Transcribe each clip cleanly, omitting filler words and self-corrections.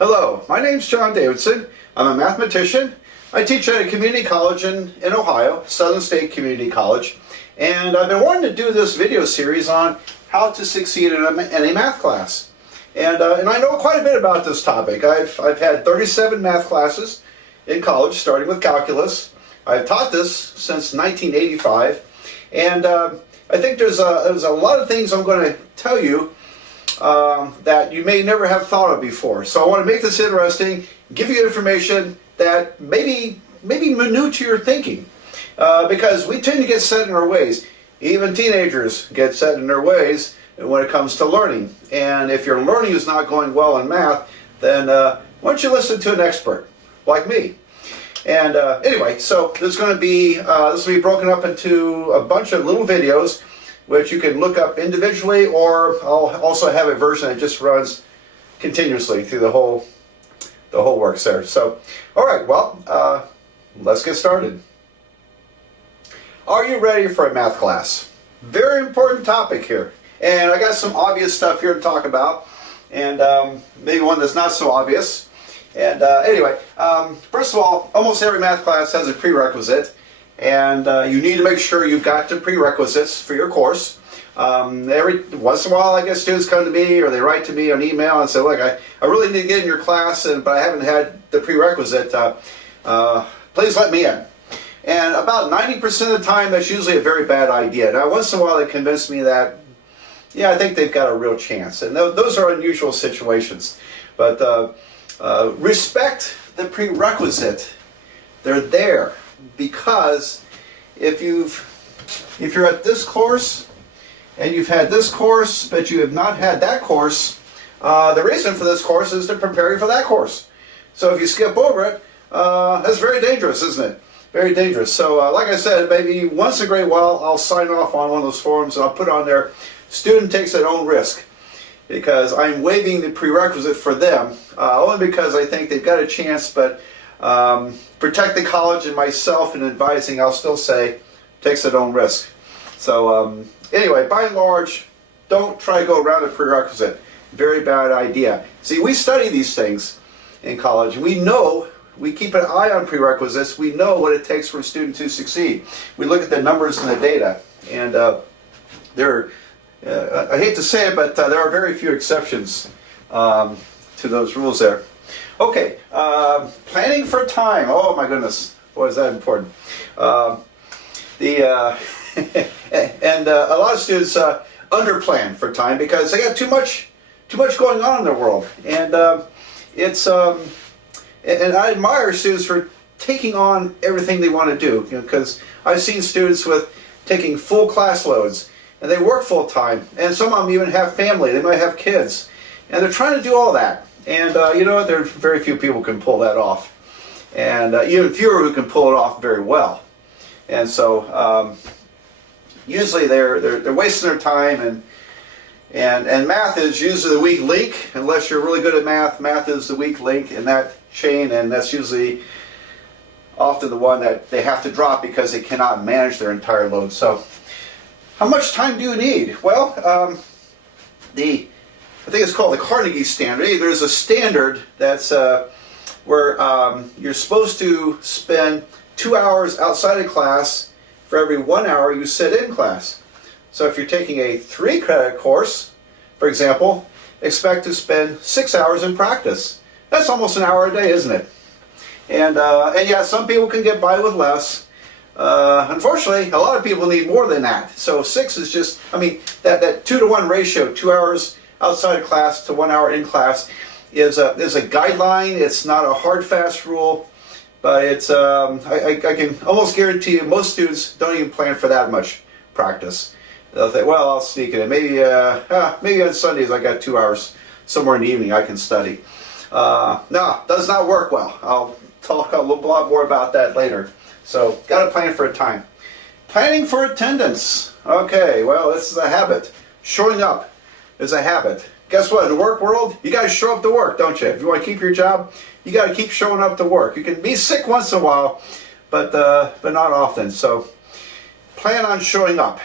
Hello, my name's John Davidson. I'm a mathematician. I teach at a community college in Ohio, Southern State Community College, and I've been wanting to do this video series on how to succeed in a math class. And I know quite a bit about this topic. I've had 37 math classes in college, starting with calculus. I've taught this since 1985, and I think there's a lot of things I'm going to tell you that you may never have thought of before. So I want to make this interesting, give you information that maybe minute to your thinking, because we tend to get set in our ways. Even teenagers get set in their ways when it comes to learning. And if your learning is not going well in math, then why don't you listen to an expert like me? And anyway, so this will be broken up into a bunch of little videos, which you can look up individually, or I'll also have a version that just runs continuously through the whole works there. So, all right, well, let's get started. Are you ready for a math class? Very important topic here, and I got some obvious stuff here to talk about, and maybe one that's not so obvious. And anyway, first of all, almost every math class has a prerequisite, and you need to make sure you've got the prerequisites for your course. Every once in a while I get students come to me, or they write to me on email and say, look, I really need to get in your class, but I haven't had the prerequisite. Please let me in. And about 90% of the time, that's usually a very bad idea. Now, once in a while they convince me that, yeah, I think they've got a real chance. And those are unusual situations. But respect the prerequisite. They're there because if you're at this course and you've had this course but you have not had that course, the reason for this course is to prepare you for that course. So if you skip over it, that's very dangerous, isn't it? Very dangerous. So like I said, maybe once in a great while I'll sign off on one of those forms and I'll put on there, student takes their own risk, because I'm waiving the prerequisite for them, only because I think they've got a chance, but protect the college and myself in advising, I'll still say, takes their own risk. So anyway, by and large, don't try to go around the prerequisite. Very bad idea. See, we study these things in college. We keep an eye on prerequisites. We know what it takes for a student to succeed. We look at the numbers and the data, and I hate to say it, but there are very few exceptions to those rules there. Okay, planning for time. Oh my goodness, boy, is that important. And a lot of students underplan for time because they got too much going on in their world, and and I admire students for taking on everything they want to do, because I've seen students with taking full class loads, and they work full time, and some of them even have family. They might have kids, and they're trying to do all that. And you know what? There are very few people who can pull that off, and even fewer who can pull it off very well. And so usually they're wasting their time, and math is usually the weak link. Unless you're really good at math, math is the weak link in that chain, and that's usually often the one that they have to drop because they cannot manage their entire load. So how much time do you need? Well, I think it's called the Carnegie Standard. There's a standard that's where you're supposed to spend 2 hours outside of class for every 1 hour you sit in class. So if you're taking a 3-credit course, for example, expect to spend 6 hours in practice. That's almost an hour a day, isn't it? And yeah, some people can get by with less. Unfortunately, a lot of people need more than that. So 6 is just, I mean, that 2-to-1 ratio, 2 hours outside of class to 1 hour in class, is a guideline. It's not a hard, fast rule, but it's I can almost guarantee you most students don't even plan for that much practice. They'll think, well, I'll sneak it in. Maybe on Sundays I got 2 hours somewhere in the evening I can study. No, does not work well. I'll talk a lot more about that later. So, got to plan for a time. Planning for attendance. Okay, well, this is a habit. Showing up is a habit. Guess what? In the work world, you got to show up to work, don't you? If you want to keep your job, you got to keep showing up to work. You can be sick once in a while, but not often. So, plan on showing up.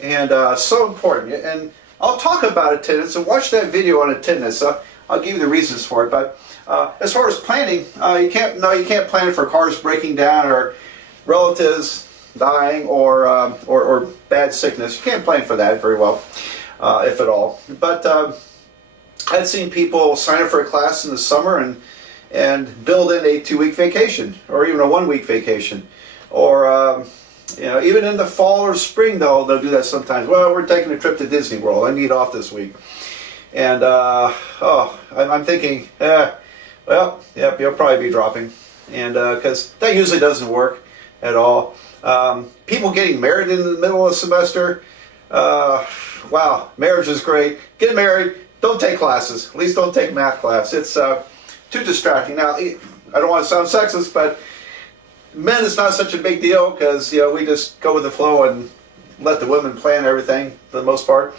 And so important. And I'll talk about attendance, and watch that video on attendance. I'll give you the reasons for it. But as far as planning, you can't plan for cars breaking down or relatives dying or bad sickness. You can't plan for that very well, if at all. But I've seen people sign up for a class in the summer and build in a 2-week vacation or even a 1-week vacation, or even in the fall or spring they'll do that sometimes. Well, we're taking a trip to Disney World. I need off this week, and I'm thinking, well, yep, you'll probably be dropping, and because that usually doesn't work at all. People getting married in the middle of the semester. Wow, marriage is great. Get married. Don't take classes. At least don't take math class. It's too distracting. Now, I don't want to sound sexist, but men, it's not such a big deal because we just go with the flow and let the women plan everything for the most part.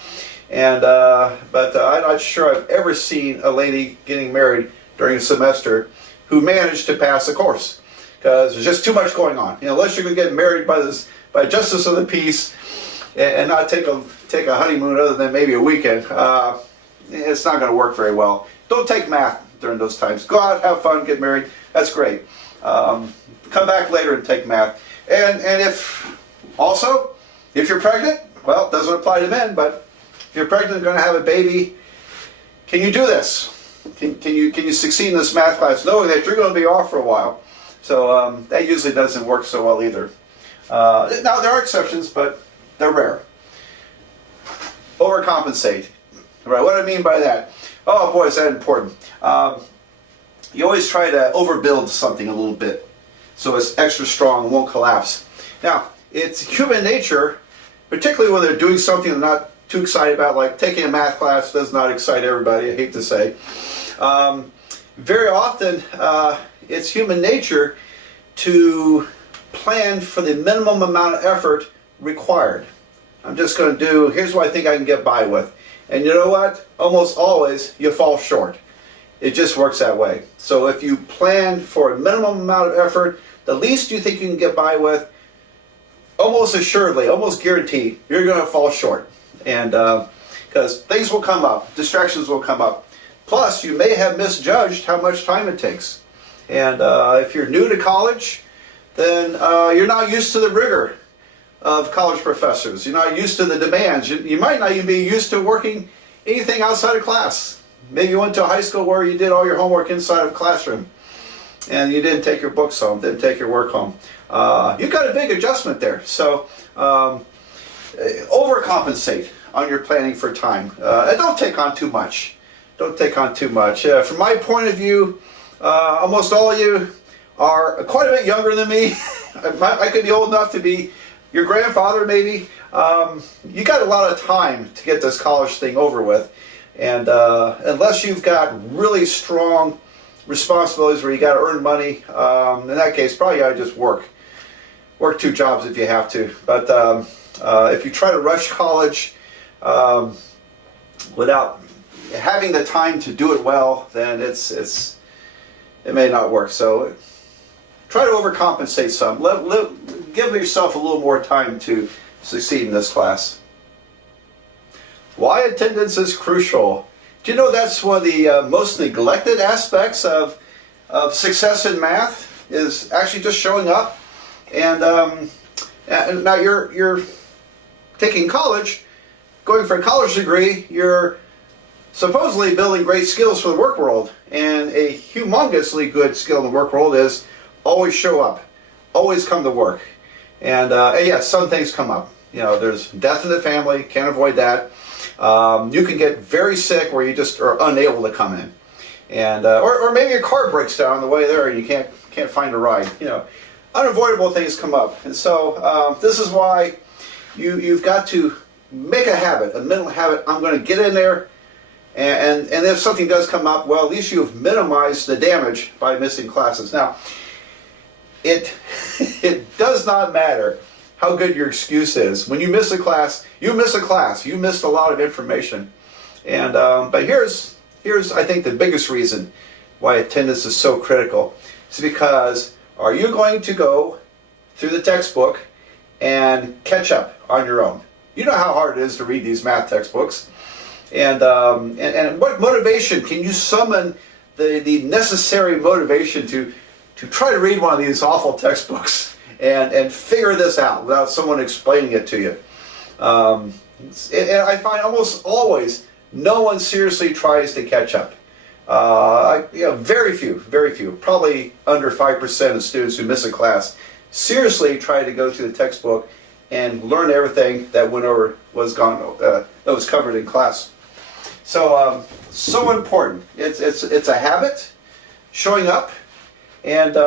And but I'm not sure I've ever seen a lady getting married during a semester who managed to pass a course, because there's just too much going on. Unless you're going to get married by justice of the peace and not take a honeymoon other than maybe a weekend, it's not going to work very well. Don't take math during those times. Go out, have fun, get married. That's great. Come back later and take math. And if you're pregnant, well, it doesn't apply to men, but if you're pregnant and going to have a baby, can you do this? Can you succeed in this math class knowing that you're going to be off for a while? So that usually doesn't work so well either. Now, there are exceptions, but they're rare. Overcompensate. Right, what do I mean by that? Oh boy, is that important. You always try to overbuild something a little bit so it's extra strong and won't collapse. Now, it's human nature, particularly when they're doing something they're not too excited about, like taking a math class does not excite everybody, I hate to say. Very often, it's human nature to plan for the minimum amount of effort required. I'm just going to do, here's what I think I can get by with. And you know what? Almost always you fall short. It just works that way. So if you plan for a minimum amount of effort, the least you think you can get by with, almost assuredly, almost guaranteed, you're going to fall short. And because things will come up, distractions will come up. Plus, you may have misjudged how much time it takes. And if you're new to college, then you're not used to the rigor of college professors. You're not used to the demands. You might not even be used to working anything outside of class. Maybe you went to a high school where you did all your homework inside of a classroom and you didn't take your books home, didn't take your work home. You've got a big adjustment there. So overcompensate on your planning for time. And don't take on too much. Don't take on too much. From my point of view, almost all of you are quite a bit younger than me. I could be old enough to be your grandfather, maybe. You got a lot of time to get this college thing over with, and unless you've got really strong responsibilities where you got to earn money, in that case, probably got to just work 2 jobs if you have to. But if you try to rush college without having the time to do it well, then it may not work. So try to overcompensate some. Give yourself a little more time to succeed in this class. Why attendance is crucial. Do you know that's one of the most neglected aspects of success in math, is actually just showing up? And now you're taking college, going for a college degree, you're supposedly building great skills for the work world. And a humongously good skill in the work world is always show up, always come to work. And yes, some things come up. There's death in the family, can't avoid that. You can get very sick where you just are unable to come in. And or maybe your car breaks down on the way there and you can't find a ride. Unavoidable things come up. And so this is why you've got to make a habit, a mental habit. I'm going to get in there, and if something does come up, well, at least you've minimized the damage by missing classes. Now, it does not matter how good your excuse is. When you miss a class, you miss a class. You missed a lot of information. And but here's I think the biggest reason why attendance is so critical. It's because, are you going to go through the textbook and catch up on your own? You know how hard it is to read these math textbooks. And what motivation can you summon the necessary motivation to try to read one of these awful textbooks and figure this out without someone explaining it to you? And I find almost always no one seriously tries to catch up. Very few, probably under 5% of students who miss a class seriously try to go through the textbook and learn everything that was covered in class. So so important. It's a habit, showing up, and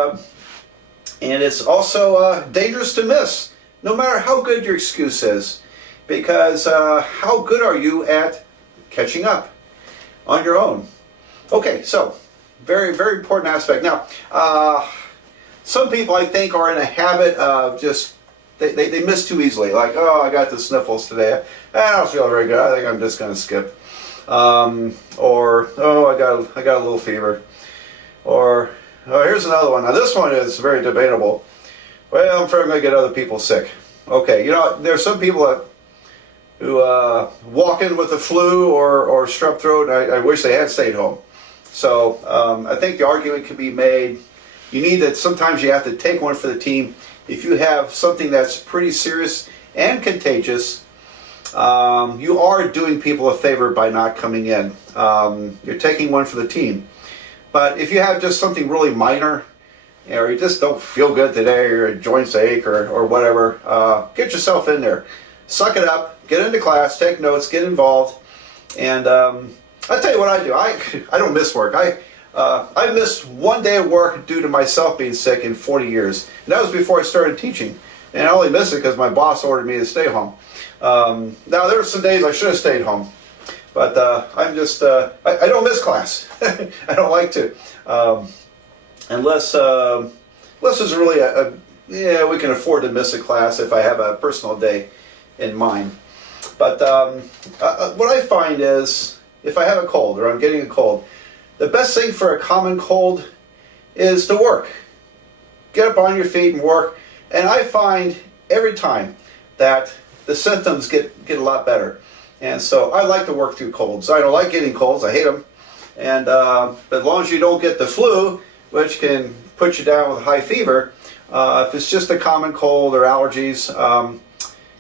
it's also dangerous to miss, no matter how good your excuse is, because how good are you at catching up on your own? Okay, so very important aspect. Now, some people I think are in a habit of just they miss too easily. Like, oh, I got the sniffles today. I don't feel very good. I think I'm just going to skip. Or oh, I got a little fever. Or oh, here's another one. Now this one is very debatable. Well, I'm afraid I'm going to get other people sick. Okay, there's some people who walk in with the flu or strep throat. I wish they had stayed home. So I think the argument can be made. Sometimes you have to take one for the team. If you have something that's pretty serious and contagious, you are doing people a favor by not coming in. You're taking one for the team. But if you have just something really minor, or you just don't feel good today, or your joints ache, or whatever, get yourself in there. Suck it up, get into class, take notes, get involved. And I'll tell you what I do. I don't miss work. I missed one day of work due to myself being sick in 40 years. And that was before I started teaching. And I only missed it because my boss ordered me to stay home. Now, there were some days I should have stayed home. But I'm just, I don't miss class. I don't like to. Unless there's really we can afford to miss a class if I have a personal day in mind. But what I find is, if I have a cold or I'm getting a cold, the best thing for a common cold is to work. Get up on your feet and work. And I find every time that the symptoms get a lot better. And so I like to work through colds. I don't like getting colds. I hate them. And but as long as you don't get the flu, which can put you down with a high fever, if it's just a common cold or allergies,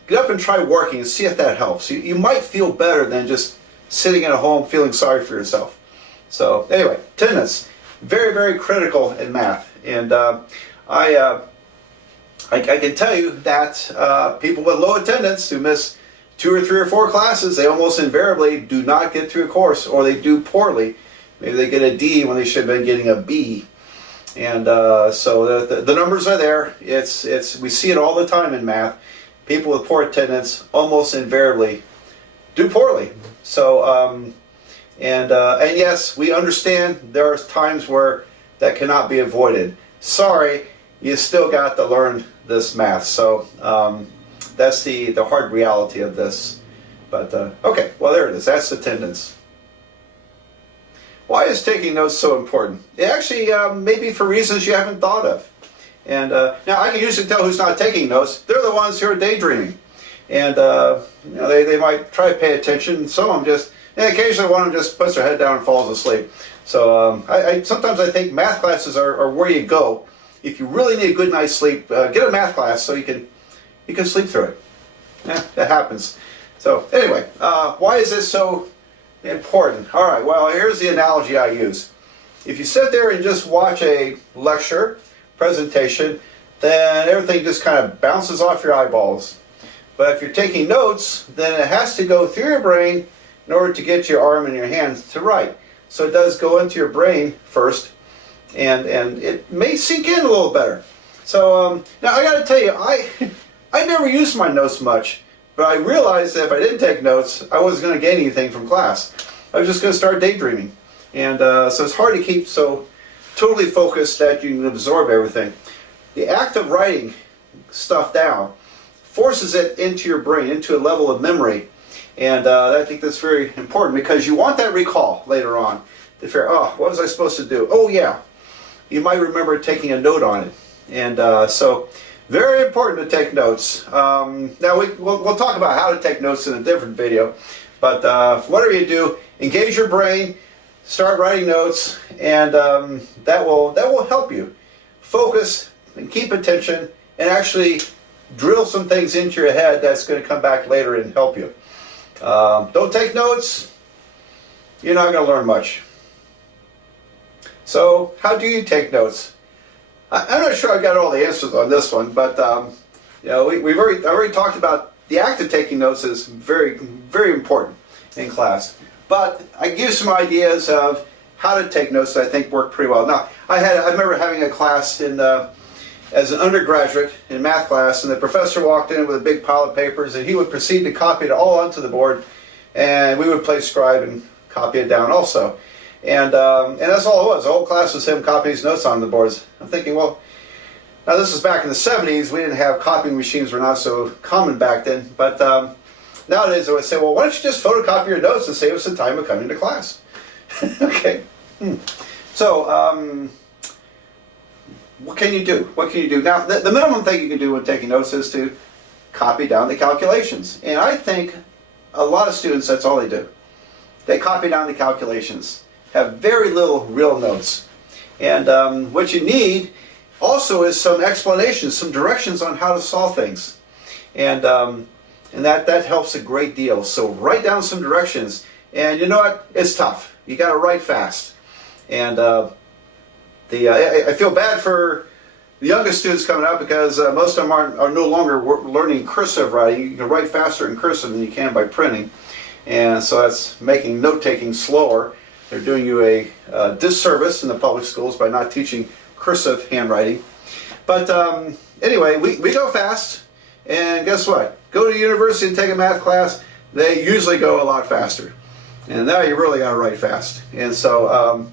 get up and try working and see if that helps. You might feel better than just sitting at home feeling sorry for yourself. So anyway, attendance, very critical in math. And I can tell you that people with low attendance who miss 2 or 3 or 4 classes, they almost invariably do not get through a course, or they do poorly. Maybe they get a D when they should have been getting a B. And so the numbers are there. We see it all the time in math. People with poor attendance almost invariably do poorly. So and yes, we understand there are times where that cannot be avoided. Sorry, you still got to learn this math. So that's the hard reality of this. But okay, well, there it is. That's attendance. Why is taking notes so important? It actually may be for reasons you haven't thought of. And now I can usually tell who's not taking notes. They're the ones who are daydreaming. And they might try to pay attention. Some of them just, and occasionally one of them just puts their head down and falls asleep. So sometimes I think math classes are where you go. If you really need a good night's sleep, get a math class so you can sleep through it. Yeah, that happens. So anyway, why is this so important? All right, well, here's the analogy I use. If you sit there and just watch a lecture, presentation, then everything just kind of bounces off your eyeballs. But if you're taking notes, then it has to go through your brain in order to get your arm and your hands to write. So it does go into your brain first, and it may sink in a little better. So now I got to tell you, I never used my notes much, but I realized that if I didn't take notes, I wasn't going to gain anything from class. I was just going to start daydreaming. And so it's hard to keep so totally focused that you can absorb everything. The act of writing stuff down forces it into your brain, into a level of memory. And I think that's very important because you want that recall later on. To figure, oh, what was I supposed to do? Oh, yeah. You might remember taking a note on it. And so very important to take notes. Now we'll talk about how to take notes in a different video. But whatever you do, engage your brain, start writing notes, and that will help you focus and keep attention and actually drill some things into your head that's going to come back later and help you. Don't take notes, you're not going to learn much. So how do you take notes? I'm not sure I got all the answers on this one, but you know, we've already talked about the act of taking notes is very, very important in class. But I give you some ideas of how to take notes that I think work pretty well. Now, I remember having a class as an undergraduate in math class, and the professor walked in with a big pile of papers, and he would proceed to copy it all onto the board, and we would play scribe and copy it down also. And that's all it was. The whole class was him copying his notes on the boards. I'm thinking, well, now this was back in the 70s. We didn't have copying machines, were not so common back then. But nowadays I would say, well, why don't you just photocopy your notes and save us the time of coming to class? Okay. So what can you do? What can you do? Now, the minimum thing you can do when taking notes is to copy down the calculations. And I think a lot of students, that's all they do. They copy down the calculations, have very little real notes. And what you need also is some explanations, some directions on how to solve things. And that helps a great deal. So write down some directions. And you know what? It's tough. You got to write fast. And I feel bad for the youngest students coming out because most of them are no longer learning cursive writing. You can write faster in cursive than you can by printing. And so that's making note-taking slower. They're doing you a disservice in the public schools by not teaching cursive handwriting. But anyway, we go fast, and guess what? Go to university and take a math class, they usually go a lot faster. And now you really got to write fast. And so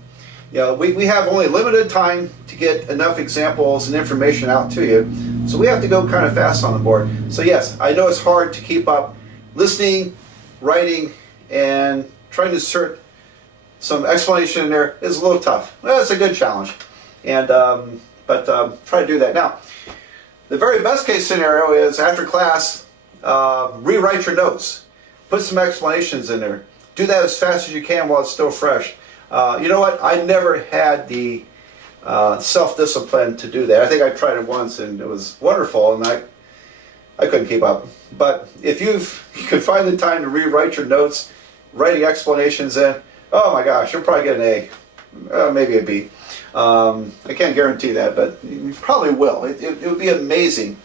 you know, we have only limited time to get enough examples and information out to you. So we have to go kind of fast on the board. So yes, I know it's hard to keep up listening, writing, and trying to insert some explanation in there is a little tough. Well, it's a good challenge. And but try to do that. Now, the very best case scenario is after class, rewrite your notes. Put some explanations in there. Do that as fast as you can while it's still fresh. You know what? I never had the self-discipline to do that. I think I tried it once and it was wonderful, and I couldn't keep up. But if you can find the time to rewrite your notes, writing explanations in, oh my gosh, you'll probably get an A, maybe a B. I can't guarantee that, but you probably will. It would be amazing,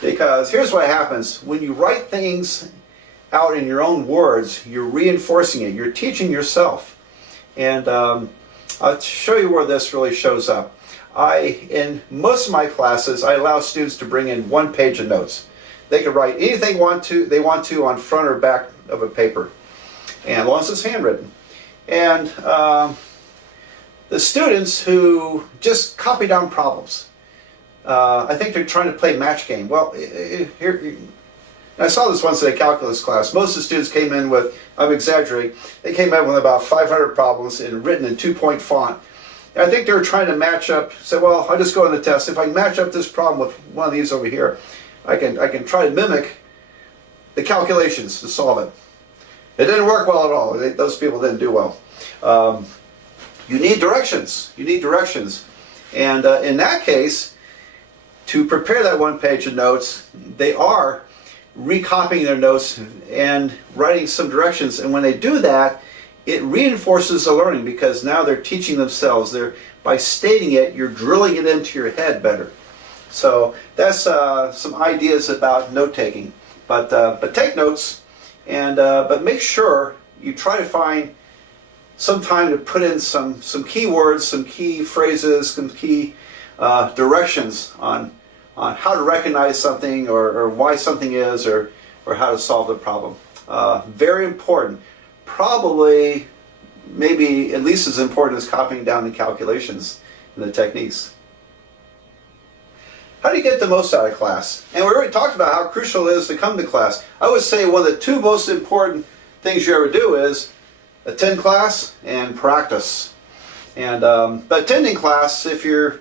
because here's what happens. When you write things out in your own words, you're reinforcing it. You're teaching yourself. And I'll show you where this really shows up. In most of my classes, I allow students to bring in 1 page of notes. They can write anything they want to on front or back of a paper, and as long as it's handwritten. And the students who just copy down problems, I think they're trying to play match game. Well, here, I saw this once in a calculus class. Most of the students came in with, I'm exaggerating, they came in with about 500 problems written in 2-point font. And I think they were trying to match up, say, well, I'll just go on the test. If I can match up this problem with one of these over here, I can try to mimic the calculations to solve it. It didn't work well at all. Those people didn't do well. You need directions. You need directions. And in that case, to prepare that 1 page of notes, they are recopying their notes and writing some directions. And when they do that, it reinforces the learning, because now they're teaching themselves. By stating it, you're drilling it into your head better. So that's some ideas about note-taking. But take notes, and but make sure you try to find some time to put in some key words, some key phrases, some key directions on how to recognize something, or why something is, or how to solve the problem. Very important. Probably, maybe at least as important as copying down the calculations and the techniques. How do you get the most out of class? And we already talked about how crucial it is to come to class. I would say one of the 2 most important things you ever do is attend class and practice. And but attending class, if you're,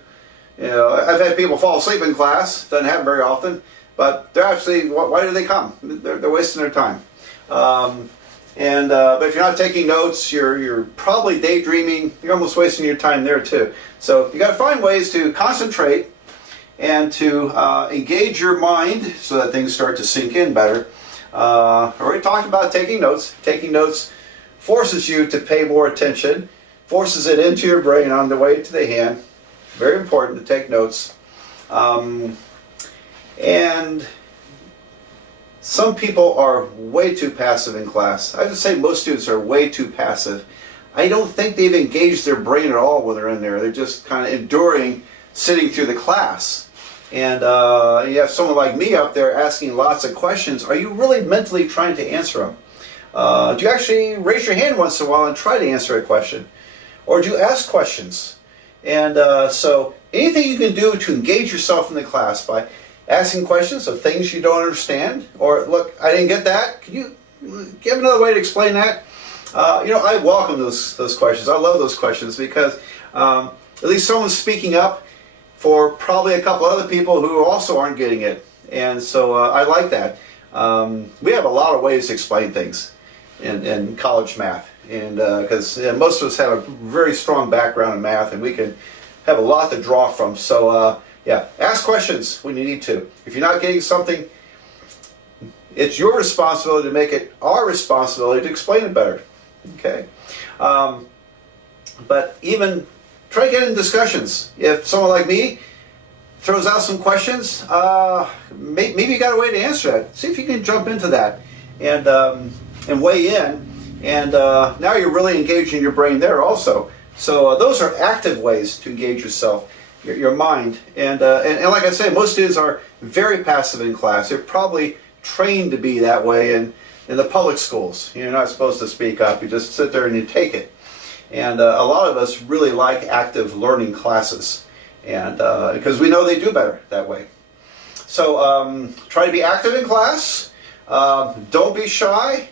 I've had people fall asleep in class. Doesn't happen very often, but they're actually, why do they come? They're wasting their time. And but if you're not taking notes, you're probably daydreaming. You're almost wasting your time there too. So you got to find ways to concentrate and to engage your mind so that things start to sink in better. I already talked about taking notes. Taking notes forces you to pay more attention, forces it into your brain on the way to the hand. Very important to take notes. And some people are way too passive in class. I would say most students are way too passive. I don't think they've engaged their brain at all when they're in there. They're just kind of enduring sitting through the class. And you have someone like me up there asking lots of questions. Are you really mentally trying to answer them? Do you actually raise your hand once in a while and try to answer a question? Or do you ask questions? And so anything you can do to engage yourself in the class by asking questions of things you don't understand, or look, I didn't get that. Can you give another way to explain that? I welcome those questions. I love those questions because at least someone's speaking up for probably a couple other people who also aren't getting it. And so I like that. We have a lot of ways to explain things in college math, and because most of us have a very strong background in math, and we can have a lot to draw from. So yeah, ask questions when you need to. If you're not getting something, it's your responsibility to make it our responsibility to explain it better. Okay, but even try to get in discussions. If someone like me throws out some questions, maybe you got a way to answer that. See if you can jump into that and weigh in. And now you're really engaging your brain there also. So those are active ways to engage yourself, your mind. And like I say, most students are very passive in class. They're probably trained to be that way in the public schools. You're not supposed to speak up. You just sit there and you take it. And a lot of us really like active learning classes, and because we know they do better that way. So try to be active in class. Don't be shy.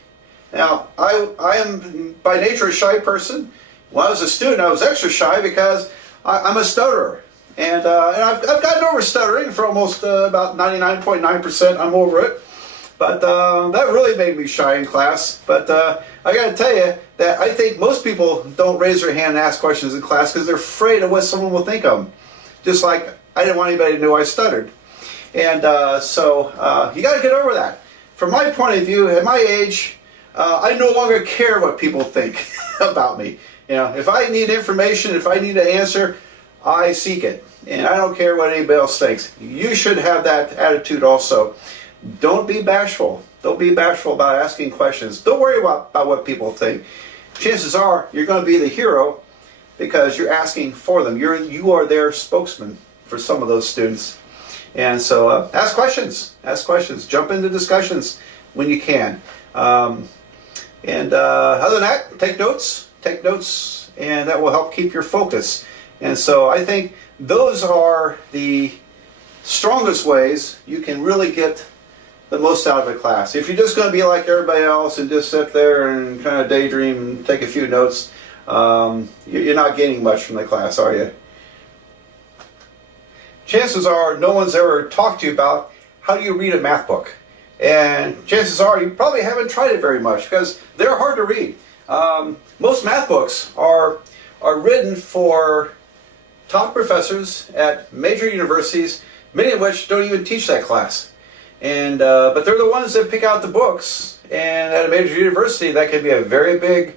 Now, I am by nature a shy person. When I was a student, I was extra shy because I'm a stutterer. And I've gotten over stuttering for almost about 99.9%. I'm over it. But that really made me shy in class. But I got to tell you that I think most people don't raise their hand and ask questions in class because they're afraid of what someone will think of them. Just like I didn't want anybody to know I stuttered. And so you got to get over that. From my point of view, at my age, I no longer care what people think about me. If I need information, if I need an answer, I seek it. And I don't care what anybody else thinks. You should have that attitude also. Don't be bashful. Don't be bashful about asking questions. Don't worry about what people think. Chances are you're going to be the hero because you're asking for them. You are their spokesman for some of those students. And so ask questions. Ask questions. Jump into discussions when you can. Other than that, take notes. Take notes, and that will help keep your focus. And so I think those are the strongest ways you can really get the most out of a class. If you're just going to be like everybody else and just sit there and kind of daydream and take a few notes, you're not gaining much from the class, are you? Chances are no one's ever talked to you about how do you read a math book. And chances are you probably haven't tried it very much because they're hard to read. Most math books are written for top professors at major universities, many of which don't even teach that class. And but they're the ones that pick out the books, and at a major university that can be a very big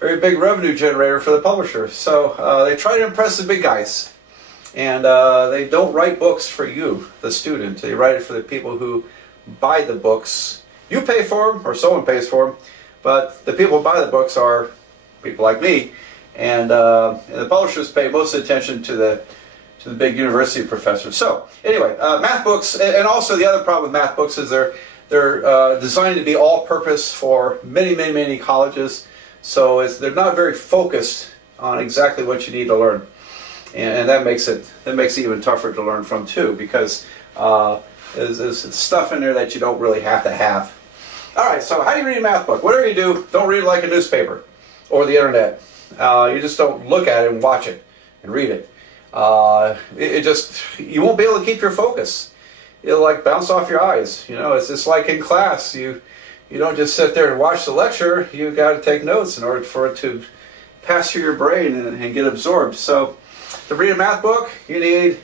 revenue generator for the publisher. So they try to impress the big guys, and they don't write books for you, the student. They write it for the people who buy the books. You pay for them, or someone pays for them, but the people who buy the books are people like me, and the publishers pay most attention to the big university professors. So anyway, math books, and also the other problem with math books is they're designed to be all-purpose for many colleges. So they're not very focused on exactly what you need to learn, and that makes it even tougher to learn from too, because there's stuff in there that you don't really have to have. All right, so how do you read a math book? Whatever you do, don't read it like a newspaper or the internet. You just don't look at it and watch it and read it. You won't be able to keep your focus. It'll like bounce off your eyes. It's just like in class. You You don't just sit there and watch the lecture. You've got to take notes in order for it to pass through your brain and get absorbed. So to read a math book, you need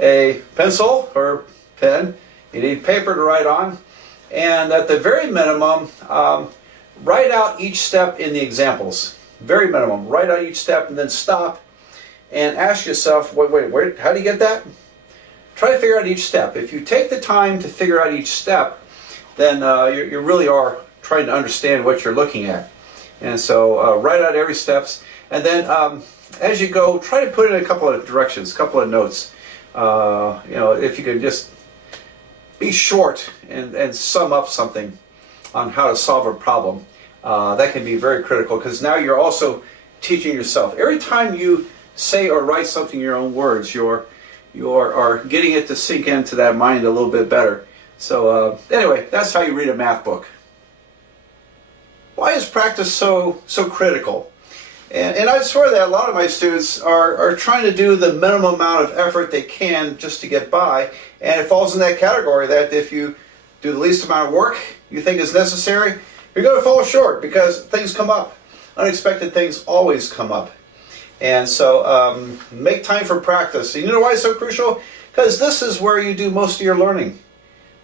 a pencil or pen. You need paper to write on. And at the very minimum, write out each step in the examples. Very minimum. Write out each step and then stop and ask yourself, wait, how do you get that? Try to figure out each step. If you take the time to figure out each step, then you really are trying to understand what you're looking at. And so write out every steps. And then as you go, try to put in a couple of directions, a couple of notes. If you can just be short and sum up something on how to solve a problem, that can be very critical, because now you're also teaching yourself. Every time you say or write something in your own words, you are getting it to sink into that mind a little bit better. So anyway, that's how you read a math book. Why is practice so critical? And I swear that a lot of my students are trying to do the minimum amount of effort they can just to get by, and it falls in that category that if you do the least amount of work you think is necessary, you're going to fall short, because things come up. Unexpected things always come up. And so make time for practice. And you know why it's so crucial? Because this is where you do most of your learning.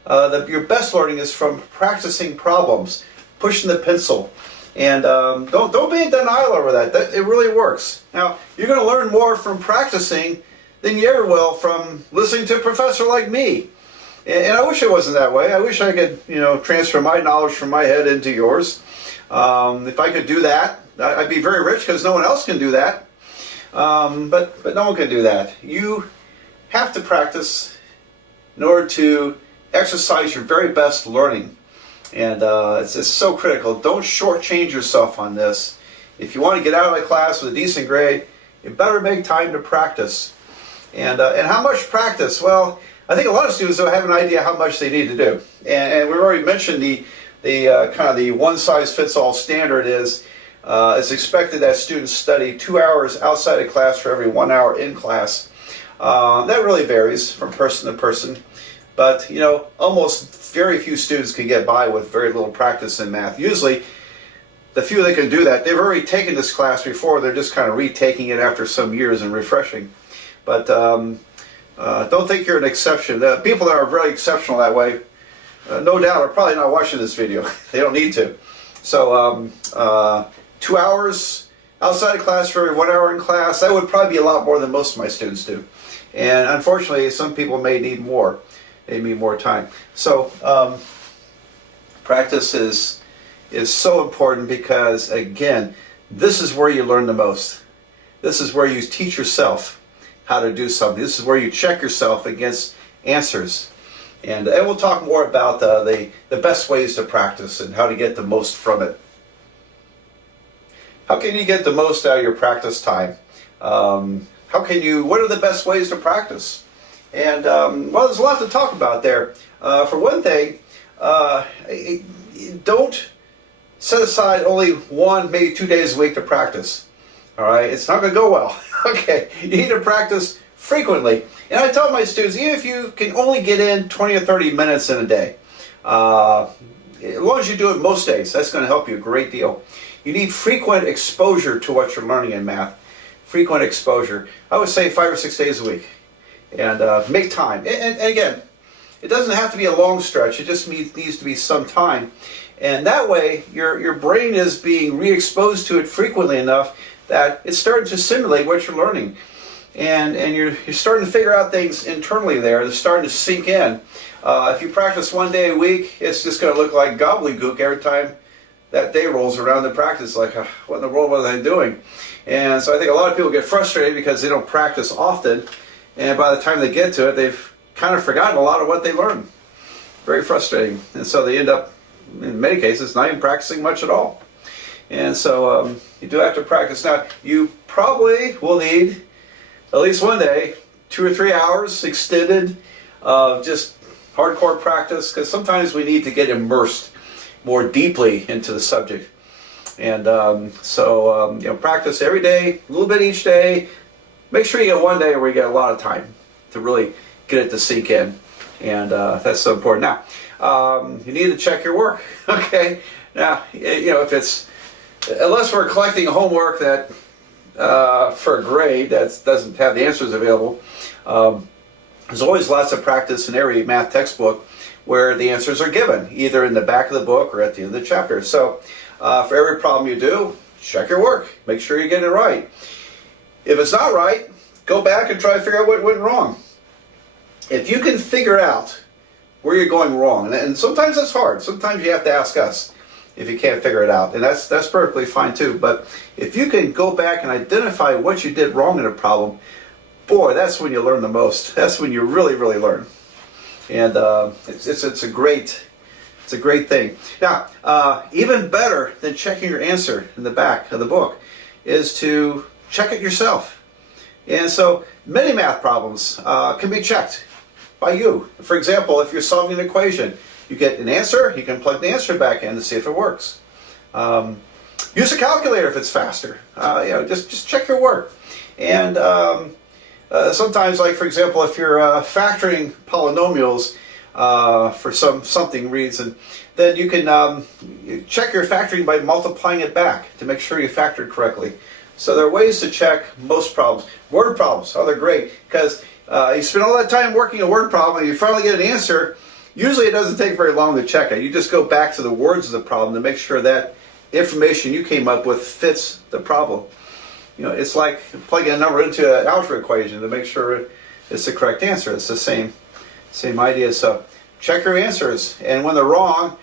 Your best learning is from practicing problems, pushing the pencil. And don't be in denial over that. It really works. Now, you're going to learn more from practicing than you ever will from listening to a professor like me. And I wish it wasn't that way. I wish I could, transfer my knowledge from my head into yours. If I could do that, I'd be very rich, because no one else can do that. But no one can do that. You have to practice in order to exercise your very best learning. And it's so critical. Don't shortchange yourself on this. If you want to get out of the class with a decent grade, you better make time to practice. And how much practice? Well, I think a lot of students don't have an idea how much they need to do. And we've already mentioned the kind of the one-size-fits-all standard is it's expected that students study 2 hours outside of class for every 1 hour in class. That really varies from person to person. But, almost very few students can get by with very little practice in math. Usually, the few that can do that, they've already taken this class before. They're just kind of retaking it after some years and refreshing. But don't think you're an exception. The people that are very exceptional that way, no doubt, are probably not watching this video. They don't need to. So 2 hours outside of class for every 1 hour in class, that would probably be a lot more than most of my students do. And unfortunately, some people may need more. They need more time. So practice is so important, because, again, this is where you learn the most. This is where you teach yourself how to do something. This is where you check yourself against answers. And we'll talk more about the best ways to practice and how to get the most from it. How can you get the most out of your practice time? What are the best ways to practice? And, well, there's a lot to talk about there. For one thing, don't set aside only 1, maybe 2 days a week to practice. All right? It's not going to go well. Okay? You need to practice frequently. And I tell my students, even if you can only get in 20 or 30 minutes in a day, as long as you do it most days, that's going to help you a great deal. You need frequent exposure to what you're learning in math. Frequent exposure. I would say 5 or 6 days a week. And make time. And again, it doesn't have to be a long stretch. It just needs to be some time. And that way, your brain is being re-exposed to it frequently enough that it's starting to simulate what you're learning. And you're starting to figure out things internally there. They're starting to sink in. If you practice 1 day a week, it's just going to look like gobbledygook every time that day rolls around the practice. Like, what in the world was I doing? And so I think a lot of people get frustrated because they don't practice often. And by the time they get to it, they've kind of forgotten a lot of what they learned. Very frustrating. And so they end up, in many cases, not even practicing much at all. And so you do have to practice. Now, you probably will need, at least one day, 2 or 3 hours extended of just hardcore practice, because sometimes we need to get immersed more deeply into the subject. And practice every day, a little bit each day. Make sure you get 1 day where you get a lot of time to really get it to sink in. And that's so important. Now, you need to check your work. Okay, now if it's, unless we're collecting homework that for a grade that doesn't have the answers available, there's always lots of practice in every math textbook where the answers are given, either in the back of the book or at the end of the chapter. So for every problem you do, check your work. Make sure you get it right. If it's not right, go back and try to figure out what went wrong. If you can figure out where you're going wrong, and sometimes that's hard. Sometimes you have to ask us if you can't figure it out, and that's perfectly fine too. But if you can go back and identify what you did wrong in a problem, boy, that's when you learn the most. That's when you really, really learn. And it's a great thing. Now, even better than checking your answer in the back of the book is to check it yourself. And so many math problems can be checked by you. For example, if you're solving an equation, you get an answer, you can plug the answer back in to see if it works. Use a calculator if it's faster. Just check your work. And sometimes, like for example, if you're factoring polynomials for something reason, then you can check your factoring by multiplying it back to make sure you factored correctly. So there are ways to check most problems. Word problems, they're great, because you spend all that time working a word problem and you finally get an answer. Usually it doesn't take very long to check it. You just go back to the words of the problem to make sure that information you came up with fits the problem. It's like plugging a number into an algebra equation to make sure it's the correct answer. It's the same idea. So check your answers, and when they're wrong,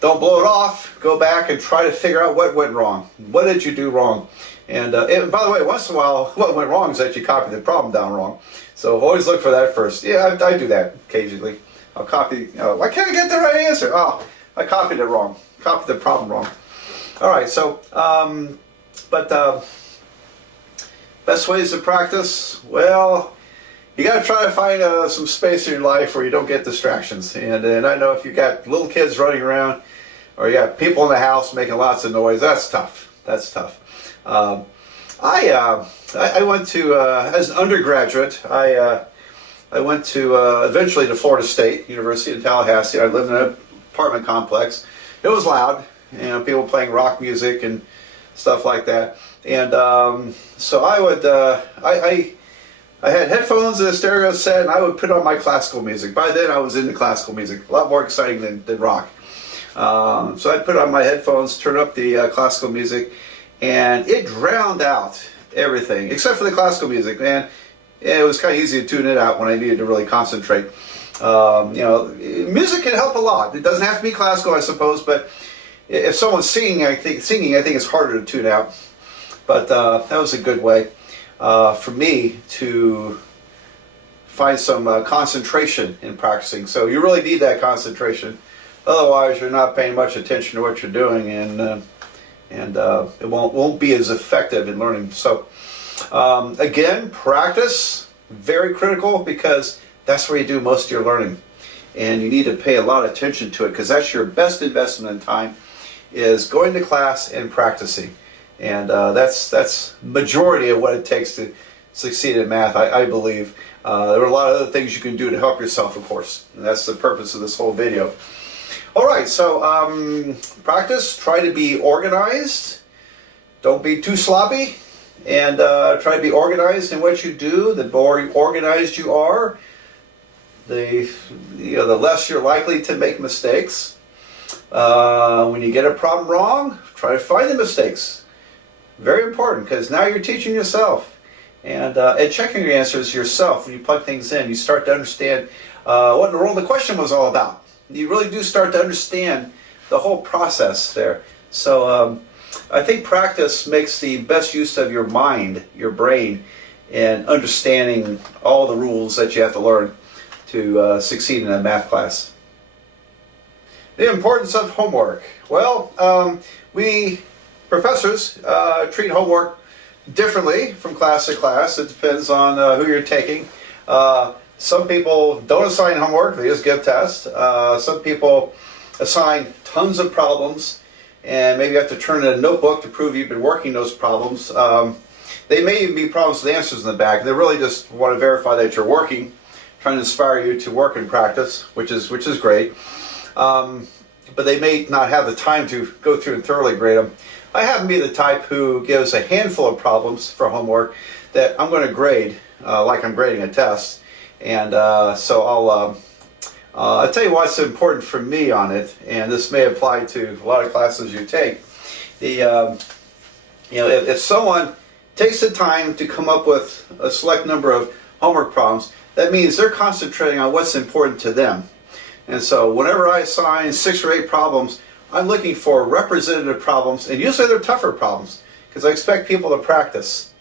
don't blow it off. Go back and try to figure out what went wrong. What did you do wrong? And by the way, once in a while, what went wrong is that you copied the problem down wrong. So always look for that first. Yeah, I do that occasionally. I'll copy, why can't I get the right answer? Oh, I copied it wrong. Copied the problem wrong. All right, so, best ways to practice? Well, you got to try to find some space in your life where you don't get distractions. And I know if you got little kids running around, or you got people in the house making lots of noise, that's tough. That's tough. I went to, as an undergraduate, I went to, eventually to Florida State University in Tallahassee. I lived in an apartment complex. It was loud, people playing rock music and stuff like that. And so I would, I had headphones and a stereo set, and I would put on my classical music. By then I was into classical music, a lot more exciting than rock. So I'd put on my headphones, turn up the classical music, and it drowned out everything, except for the classical music, man. It was kind of easy to tune it out when I needed to really concentrate. Music can help a lot. It doesn't have to be classical, I suppose, but if someone's singing, I think it's harder to tune out. But that was a good way for me to find some concentration in practicing. So you really need that concentration. Otherwise, you're not paying much attention to what you're doing, and it won't be as effective in learning. So again, practice, very critical, because that's where you do most of your learning. And you need to pay a lot of attention to it, because that's your best investment in time, is going to class and practicing. And that's majority of what it takes to succeed in math, I believe. There are a lot of other things you can do to help yourself, of course. And that's the purpose of this whole video. All right, so practice, try to be organized. Don't be too sloppy. And try to be organized in what you do. The more organized you are, the less you're likely to make mistakes. When you get a problem wrong, try to find the mistakes. Very important, because now you're teaching yourself. And checking your answers yourself. When you plug things in, you start to understand what in the world the question was all about. You really do start to understand the whole process there. So I think practice makes the best use of your mind, your brain, and understanding all the rules that you have to learn to succeed in a math class. The importance of homework. Well, we professors treat homework differently from class to class. It depends on who you're taking. Some people don't assign homework, they just give tests. Some people assign tons of problems, and maybe you have to turn in a notebook to prove you've been working those problems. They may even be problems with answers in the back. They really just want to verify that you're working, trying to inspire you to work and practice, which is great. But they may not have the time to go through and thoroughly grade them. I happen to be the type who gives a handful of problems for homework that I'm going to grade like I'm grading a test. And so I'll tell you what's important for me on it, and this may apply to a lot of classes you take. If someone takes the time to come up with a select number of homework problems, that means they're concentrating on what's important to them. And so whenever I assign 6 or 8 problems, I'm looking for representative problems, and usually they're tougher problems, because I expect people to practice.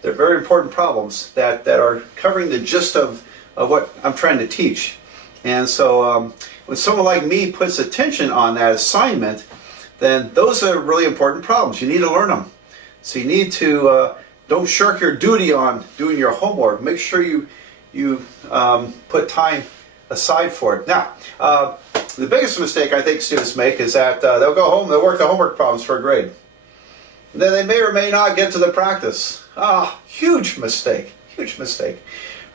They're very important problems that are covering the gist of what I'm trying to teach. And so when someone like me puts attention on that assignment, then those are really important problems. You need to learn them. So you need to don't shirk your duty on doing your homework. Make sure you put time aside for it. Now, the biggest mistake I think students make is that they'll go home, they'll work the homework problems for a grade. And then they may or may not get to the practice. Huge mistake, huge mistake.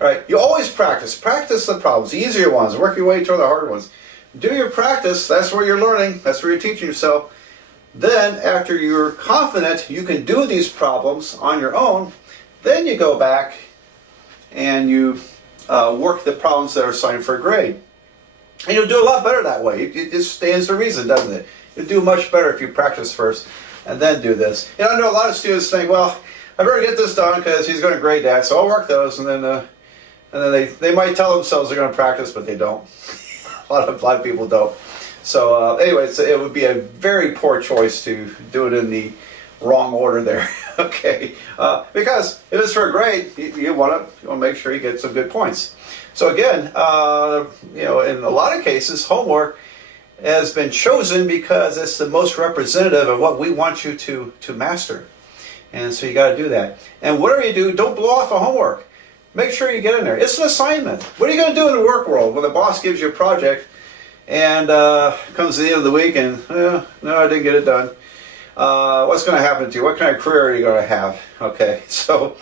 All right, you always practice. Practice the problems, the easier ones, work your way toward the harder ones. Do your practice, that's where you're learning, that's where you're teaching yourself. Then, after you're confident you can do these problems on your own, then you go back and you work the problems that are assigned for a grade. And you'll do a lot better that way. It just stands to reason, doesn't it? You'll do much better if you practice first and then do this. And I know a lot of students think, well, I better get this done because he's going to grade that, so I'll work those, and then they might tell themselves they're going to practice, but they don't. a lot of people don't. So anyways, it would be a very poor choice to do it in the wrong order there. Okay, because if it's for a grade, you want to make sure you get some good points. So again, in a lot of cases, homework has been chosen because it's the most representative of what we want you to master. And so you got to do that. And whatever you do, don't blow off a homework. Make sure you get in there. It's an assignment. What are you going to do in the work world when the boss gives you a project and comes to the end of the week and, no, I didn't get it done. What's going to happen to you? What kind of career are you going to have? Okay, so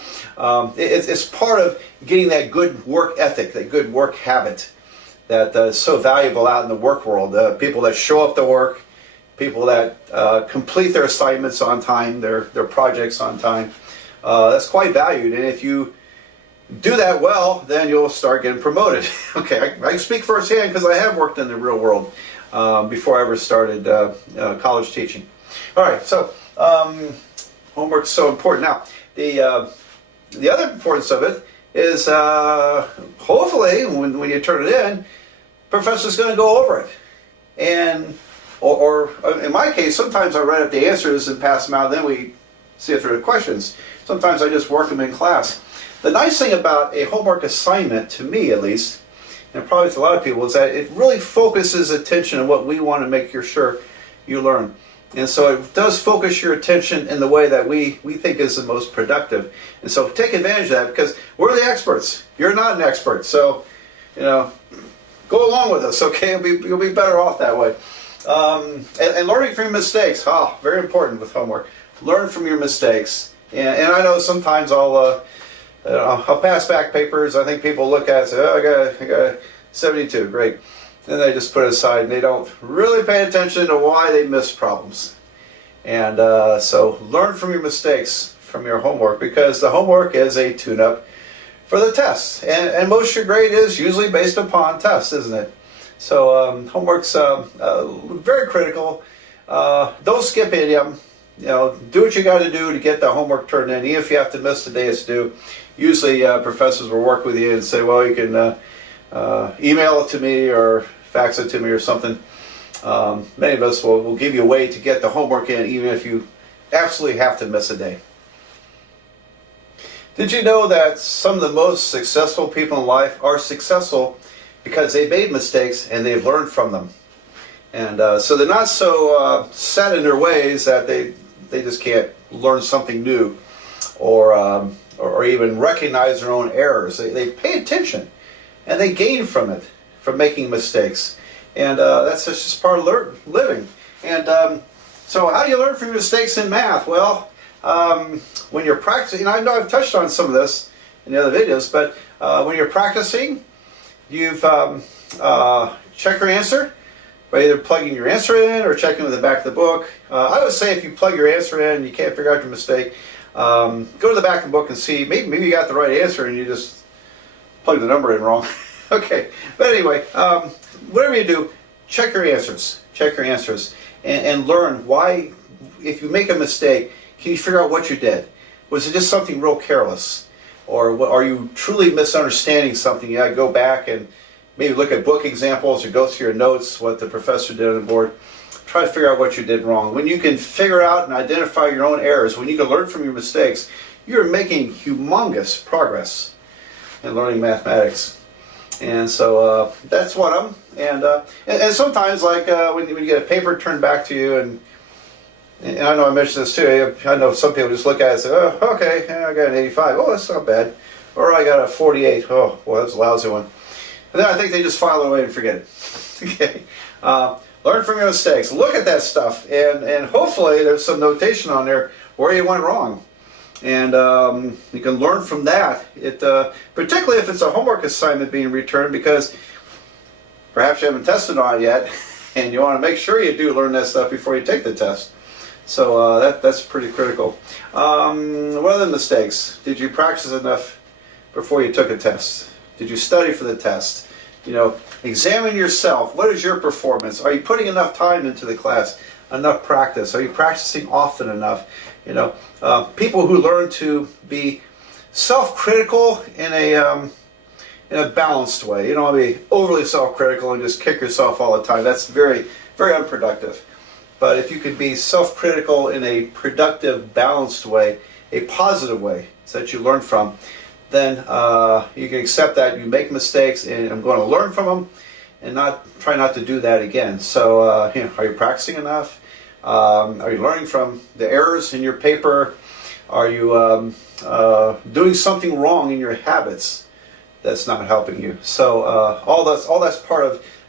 it's part of getting that good work ethic, that good work habit that is so valuable out in the work world. People that show up to work, people that complete their assignments on time, their projects on time. That's quite valued, and if you do that well, then you'll start getting promoted. Okay, I speak firsthand because I have worked in the real world before I ever started college teaching. All right, so homework's so important. Now, the other importance of it is hopefully when you turn it in, professor's going to go over it. And or in my case, sometimes I write up the answers and pass them out, and then we see if there are questions. Sometimes I just work them in class. The nice thing about a homework assignment, to me at least, and probably to a lot of people, is that it really focuses attention on what we want to make sure you learn. And so it does focus your attention in the way that we think is the most productive. And so take advantage of that, because we're the experts. You're not an expert. So, go along with us, okay? You'll be better off that way. And learning from your mistakes. Very important with homework. Learn from your mistakes. And I know sometimes I'll pass back papers. I think people look at it and say, I got a 72, great. Then they just put it aside and they don't really pay attention to why they missed problems. And so learn from your mistakes from your homework, because the homework is a tune-up for the tests. And most of your grade is usually based upon tests, isn't it? So homework's very critical. Don't skip any of them. Do what you got to do to get the homework turned in, even if you have to miss the day it's due. Usually professors will work with you and say, well, you can email it to me or fax it to me or something. Many of us will give you a way to get the homework in, even if you absolutely have to miss a day. Did you know that some of the most successful people in life are successful because they made mistakes and they've learned from them? And so they're not so set in their ways that they just can't learn something new or even recognize their own errors. They pay attention and they gain from it, from making mistakes. And that's just part of living. And so how do you learn from your mistakes in math? Well, when you're practicing, I know I've touched on some of this in the other videos. But when you're practicing, you've checked your answer by either plugging your answer in or checking with the back of the book. I would say if you plug your answer in and you can't figure out your mistake, go to the back of the book and see, maybe you got the right answer and you just plugged the number in wrong. Okay, but anyway, whatever you do, check your answers. Check your answers and learn why, if you make a mistake, can you figure out what you did? Was it just something real careless? Or are you truly misunderstanding something? You gotta go back and maybe look at book examples or go through your notes, what the professor did on the board. Try to figure out what you did wrong. When you can figure out and identify your own errors, when you can learn from your mistakes, you're making humongous progress in learning mathematics. And so that's one of them. And sometimes, like when you get a paper turned back to you, and I know I mentioned this too, I know some people just look at it and say, oh, okay, yeah, I got an 85. Oh, that's not bad. Or I got a 48. Oh, well, that's a lousy one. And then I think they just file it away and forget it. Okay. Learn from your mistakes. Look at that stuff, and hopefully there's some notation on there where you went wrong. And you can learn from that. Particularly if it's a homework assignment being returned, because perhaps you haven't tested on it yet, and you want to make sure you do learn that stuff before you take the test. So that's pretty critical. What other mistakes? Did you practice enough before you took a test? Did you study for the test? You know, examine yourself. What is your performance? Are you putting enough time into the class? Enough practice? Are you practicing often enough? You know, people who learn to be self-critical in a balanced way. You don't want to be overly self-critical and just kick yourself all the time. That's very, very unproductive. But if you could be self-critical in a productive, balanced way, a positive way, so that you learn from, then you can accept that you make mistakes, and I'm going to learn from them, and try not to do that again. So, you know, are you practicing enough? Are you learning from the errors in your paper? Are you doing something wrong in your habits that's not helping you? So all that's part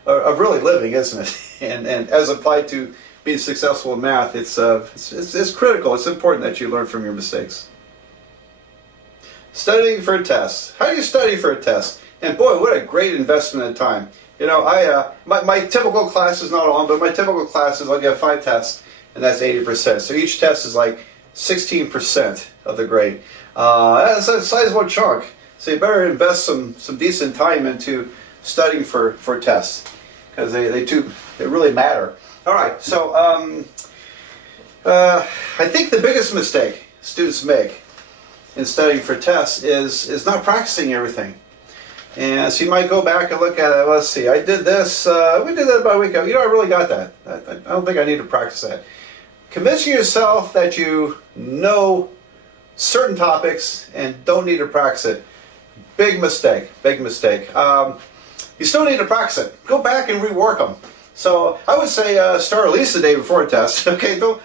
of really living, isn't it? And as applied to being successful in math, it's critical. It's important that you learn from your mistakes. Studying for a test. How do you study for a test? And boy, what a great investment of time. You know, my typical class is not on, but my typical classes, I'll get 5 tests, and that's 80%. So each test is like 16% of the grade. That's a sizable chunk. So you better invest some decent time into studying for tests, because they really matter. All right, so I think the biggest mistake students make in studying for tests is not practicing everything. And so you might go back and look at it. Let's see, I did this, we did that about a week ago. You know, I really got that. I don't think I need to practice that. Convincing yourself that you know certain topics and don't need to practice it. Big mistake, big mistake. You still need to practice it. Go back and rework them. So I would say start at least the day before a test. Okay, don't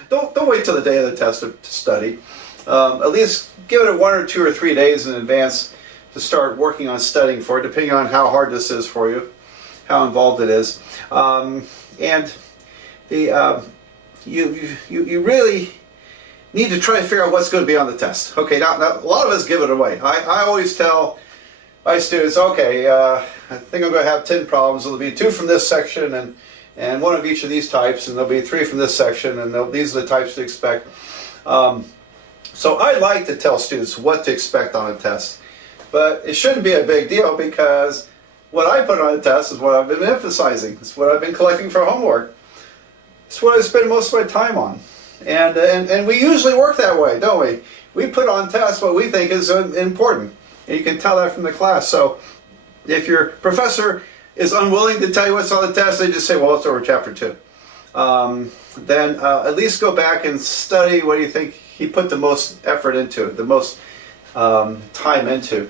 wait till the day of the test to study. At least give it 1 or 2 or 3 days in advance to start working on studying for it, depending on how hard this is for you, how involved it is. And you really need to try to figure out what's going to be on the test. Okay, now a lot of us give it away. I always tell my students, okay, I think I'm going to have 10 problems. There'll be 2 from this section and 1 of each of these types, and there'll be 3 from this section, and these are the types to expect. So I like to tell students what to expect on a test. But it shouldn't be a big deal, because what I put on a test is what I've been emphasizing. It's what I've been collecting for homework. It's what I spend most of my time on. And we usually work that way, don't we? We put on tests what we think is important. And you can tell that from the class. So if your professor is unwilling to tell you what's on the test, they just say, well, it's over chapter 2. Then at least go back and study what you think he put the most effort into, the most time into.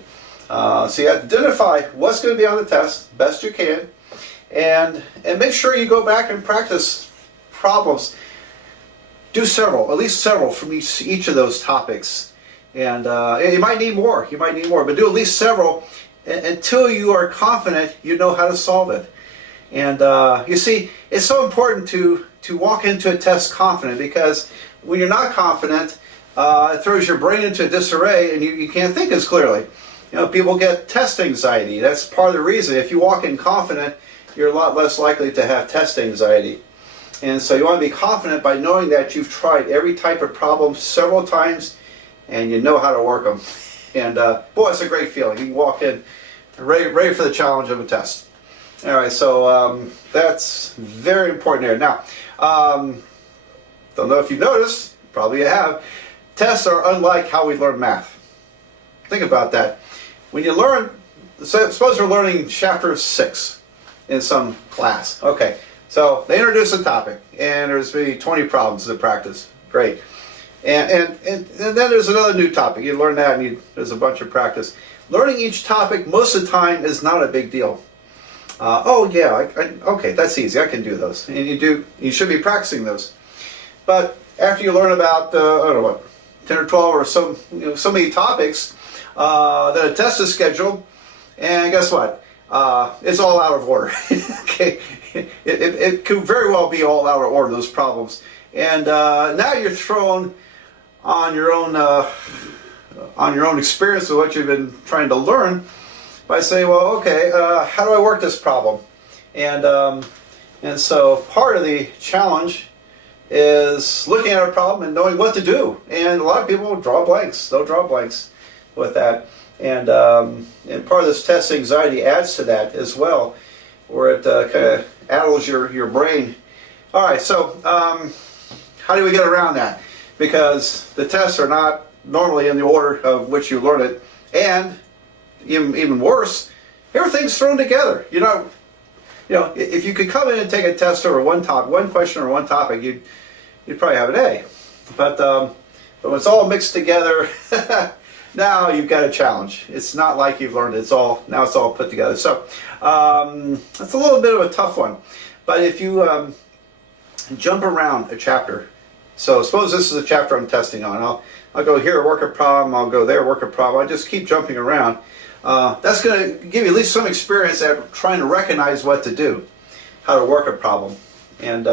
So you identify what's going to be on the test best you can, and make sure you go back and practice problems. Do several, at least several from each of those topics. And you might need more, but do at least several until you are confident you know how to solve it. And you see, it's so important to walk into a test confident, because when you're not confident, it throws your brain into a disarray and you can't think as clearly. People get test anxiety. That's part of the reason. If you walk in confident, you're a lot less likely to have test anxiety. And so you want to be confident by knowing that you've tried every type of problem several times and you know how to work them. And boy, it's a great feeling. You can walk in ready for the challenge of a test. All right, so that's very important here. Now, don't know if you've noticed, probably you have, tests are unlike how we learn math. Think about that. When you learn, suppose we're learning chapter 6 in some class. Okay, so they introduce a topic, and there's maybe 20 problems to practice. Great. And then there's another new topic. You learn that, and there's a bunch of practice. Learning each topic most of the time is not a big deal. Oh yeah, okay, that's easy. I can do those, and you should be practicing those. But after you learn about I don't know what, 10 or 12 or so many topics, then a test is scheduled, and guess what? It's all out of order. Okay, it could very well be all out of order, those problems, and now you're thrown on your own experience of what you've been trying to learn by saying, well, okay, how do I work this problem? And so part of the challenge is looking at a problem and knowing what to do. And a lot of people draw blanks. They'll draw blanks with that. And part of this test anxiety adds to that as well, where it kind of addles your brain. All right, so how do we get around that? Because the tests are not normally in the order of which you learn it, and even worse, everything's thrown together. If you could come in and take a test over one question or one topic, you'd probably have an A. But when it's all mixed together, now you've got a challenge. It's not like you've learned it. Now it's all put together. So it's a little bit of a tough one. But if you jump around a chapter, so suppose this is a chapter I'm testing on. I'll go here, work a problem. I'll go there, work a problem. I just keep jumping around. That's going to give you at least some experience at trying to recognize what to do, how to work a problem. And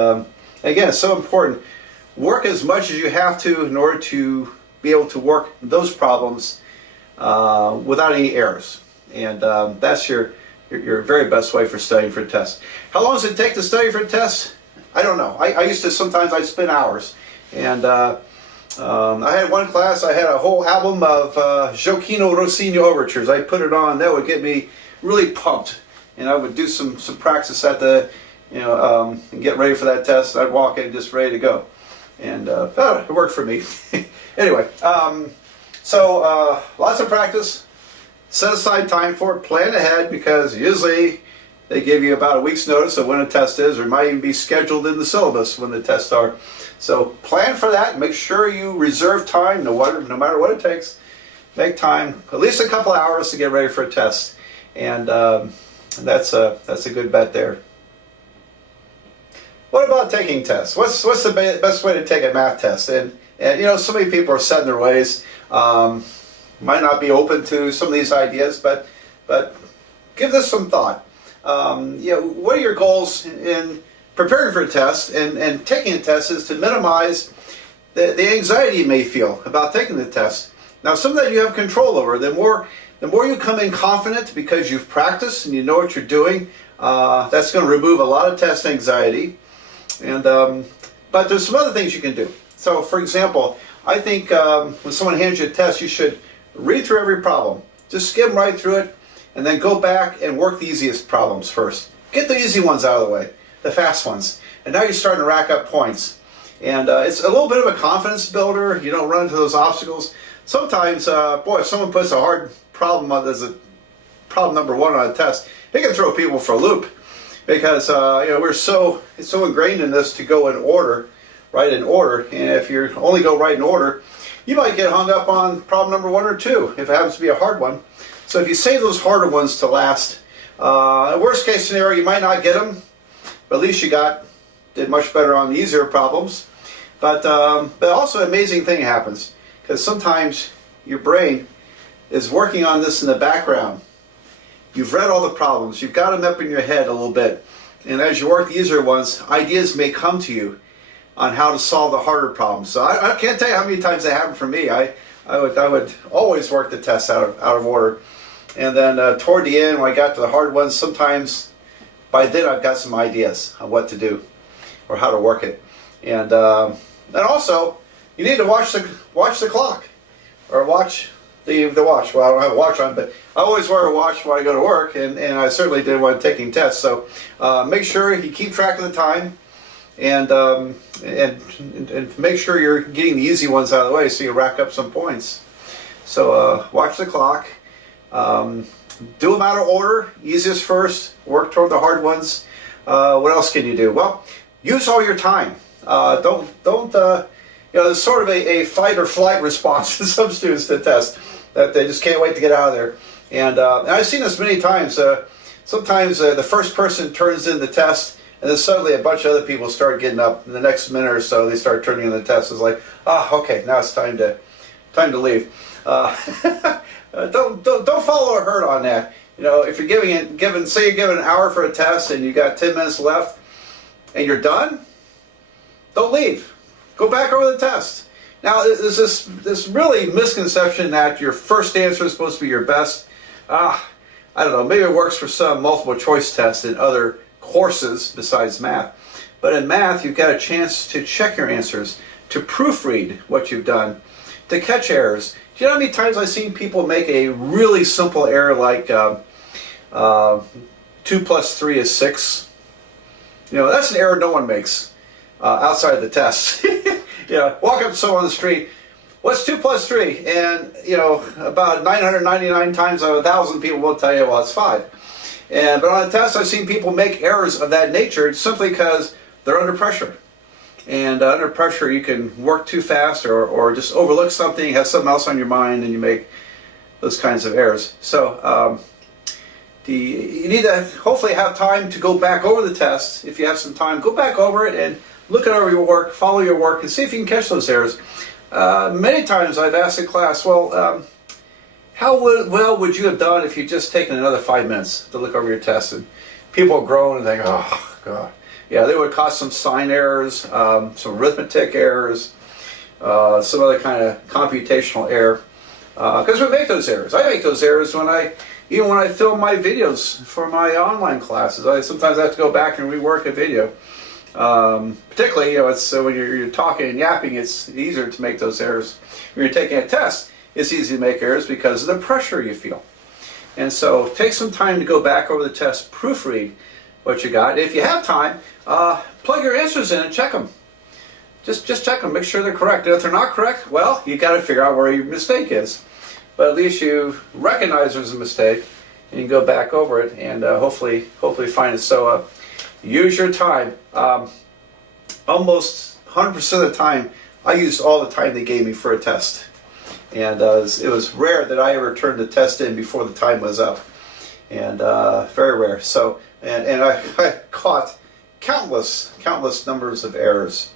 again, it's so important. Work as much as you have to in order to be able to work those problems without any errors. And that's your very best way for studying for tests. How long does it take to study for tests? I don't know. I used to, sometimes I'd spend hours. And I had one class, I had a whole album of Gioacchino Rossini overtures. I put it on, that would get me really pumped. And I would do some practice at the, and get ready for that test. I'd walk in just ready to go. And it worked for me. Anyway, so lots of practice. Set aside time for it. Plan ahead, because usually they give you about a week's notice of when a test is, or it might even be scheduled in the syllabus when the tests are. So plan for that. Make sure you reserve time, no matter what it takes. Make time, at least a couple hours to get ready for a test, and that's a good bet there. What about taking tests? What's the best way to take a math test? And so many people are set in their ways. Might not be open to some of these ideas, but give this some thought. What are your goals in preparing for a test and taking a test? Is to minimize the anxiety you may feel about taking the test. Now, some that you have control over. The more you come in confident because you've practiced and you know what you're doing, that's going to remove a lot of test anxiety. And but there's some other things you can do. So, for example, I think when someone hands you a test, you should read through every problem. Just skim right through it, and then go back and work the easiest problems first. Get the easy ones out of the way, the fast ones. And now you're starting to rack up points. And it's a little bit of a confidence builder. You don't run into those obstacles. Sometimes, if someone puts a hard problem as a problem number 1 on a test, it can throw people for a loop. Because we're so ingrained in this to go in order, right in order. And if you only go right in order, you might get hung up on problem number 1 or 2 if it happens to be a hard one. So if you save those harder ones to last, worst case scenario, you might not get them, but at least you did much better on the easier problems. But also an amazing thing happens, because sometimes your brain is working on this in the background. You've read all the problems, you've got them up in your head a little bit, and as you work the easier ones, ideas may come to you on how to solve the harder problems. So I can't tell you how many times that happened for me. I would always work the tests out of order. And then toward the end, when I got to the hard ones, sometimes by then I've got some ideas on what to do or how to work it. And also, you need to watch the clock, or watch the watch. Well, I don't have a watch on, but I always wear a watch when I go to work, and I certainly did when taking tests. So make sure you keep track of the time, and make sure you're getting the easy ones out of the way so you rack up some points. So watch the clock. Do them out of order. Easiest first. Work toward the hard ones. What else can you do? Well, use all your time. Don't there's sort of a fight or flight response in some students to test, that they just can't wait to get out of there. And I've seen this many times. Sometimes the first person turns in the test, and then suddenly a bunch of other people start getting up. In the next minute or so, they start turning in the test. It's like, okay, now it's time to leave. Don't follow a herd on that. If you're say you're given an hour for a test and you got 10 minutes left, and you're done, don't leave. Go back over the test. Now, there's this really misconception that your first answer is supposed to be your best. I don't know, maybe it works for some multiple choice tests in other courses besides math. But in math, you've got a chance to check your answers, to proofread what you've done, to catch errors. Do you know how many times I've seen people make a really simple error like 2 plus 3 is 6? That's an error no one makes outside of the test. Walk up to someone on the street, what's 2 plus 3? And, about 999 times out of 1,000 people will tell you, well, it's 5. But on a test, I've seen people make errors of that nature simply because they're under pressure. And under pressure, you can work too fast or just overlook something, have something else on your mind, and you make those kinds of errors. So you need to hopefully have time to go back over the test. If you have some time, go back over it and look over your work, follow your work, and see if you can catch those errors. Many times I've asked the class, well, how well would you have done if you'd just taken another 5 minutes to look over your test? And people groan and think, oh, God. Yeah, they would cause some sign errors, some arithmetic errors, some other kind of computational error. Because we make those errors. I make those errors even when I film my videos for my online classes. Sometimes I have to go back and rework a video. Particularly, it's when you're talking and yapping, it's easier to make those errors. When you're taking a test, it's easy to make errors because of the pressure you feel. And so take some time to go back over the test, proofread what you got. If you have time, plug your answers in and check them. Just check them, make sure they're correct. And if they're not correct, well, you got to figure out where your mistake is. But at least you recognize there's a mistake, and you can go back over it and hopefully find it. So use your time. Almost 100% of the time, I used all the time they gave me for a test. And it was rare that I ever turned the test in before the time was up. And very rare. So, and I caught countless numbers of errors.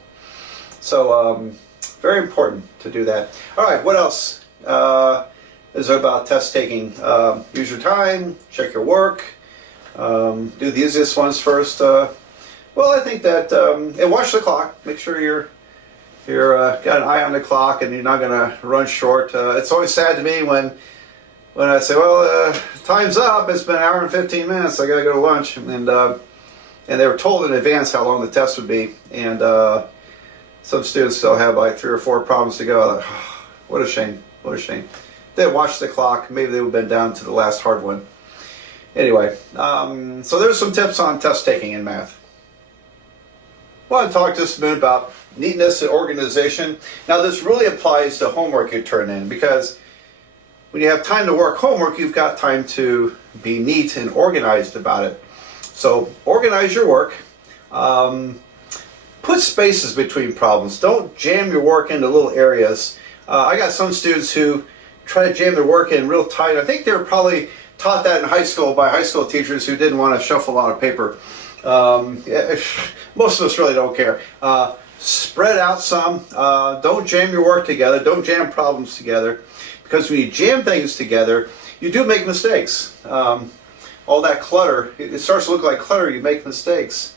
So, very important to do that. All right, what else is there about test taking? Use your time, check your work, do the easiest ones first. Well, I think that, and watch the clock. Make sure you're got an eye on the clock and you're not going to run short. It's always sad to me when I say, well, time's up. It's been an hour and 15 minutes. I got to go to lunch, and they were told in advance how long the test would be, and some students still have like 3 or 4 problems to go. Like, oh, what a shame! What a shame. They watched the clock. Maybe they would have been down to the last hard one. Anyway, so there's some tips on test taking in math. I want to talk just a minute about neatness and organization. Now, this really applies to homework you turn in, because when you have time to work homework, you've got time to be neat and organized about it. So organize your work. Put spaces between problems. Don't jam your work into little areas. I got some students who try to jam their work in real tight. I think they were probably taught that in high school by high school teachers who didn't want to shuffle a lot of paper. Most of us really don't care. Spread out some. Don't jam your work together. Don't jam problems together. Because when you jam things together, you do make mistakes. All that clutter, it starts to look like clutter, you make mistakes.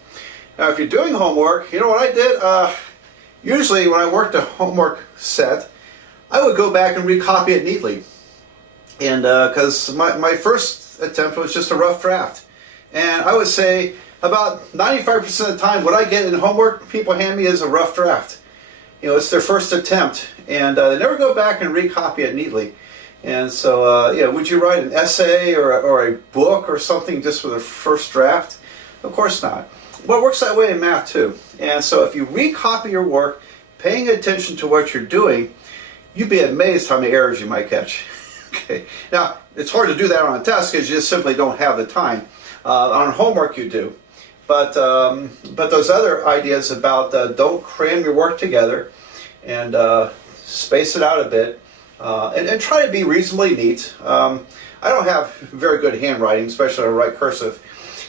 Now, if you're doing homework, you know what I did? Usually when I worked a homework set, I would go back and recopy it neatly. And because my first attempt was just a rough draft. And I would say about 95% of the time what I get in homework people hand me is a rough draft. It's their first attempt, and they never go back and recopy it neatly. And so, would you write an essay or a book or something just for the first draft? Of course not. Well, it works that way in math too. And so if you recopy your work, paying attention to what you're doing, you'd be amazed how many errors you might catch. Okay. Now, it's hard to do that on a test because you just simply don't have the time. On homework you do. But those other ideas about don't cram your work together and space it out a bit, and try to be reasonably neat. I don't have very good handwriting, especially when I write cursive,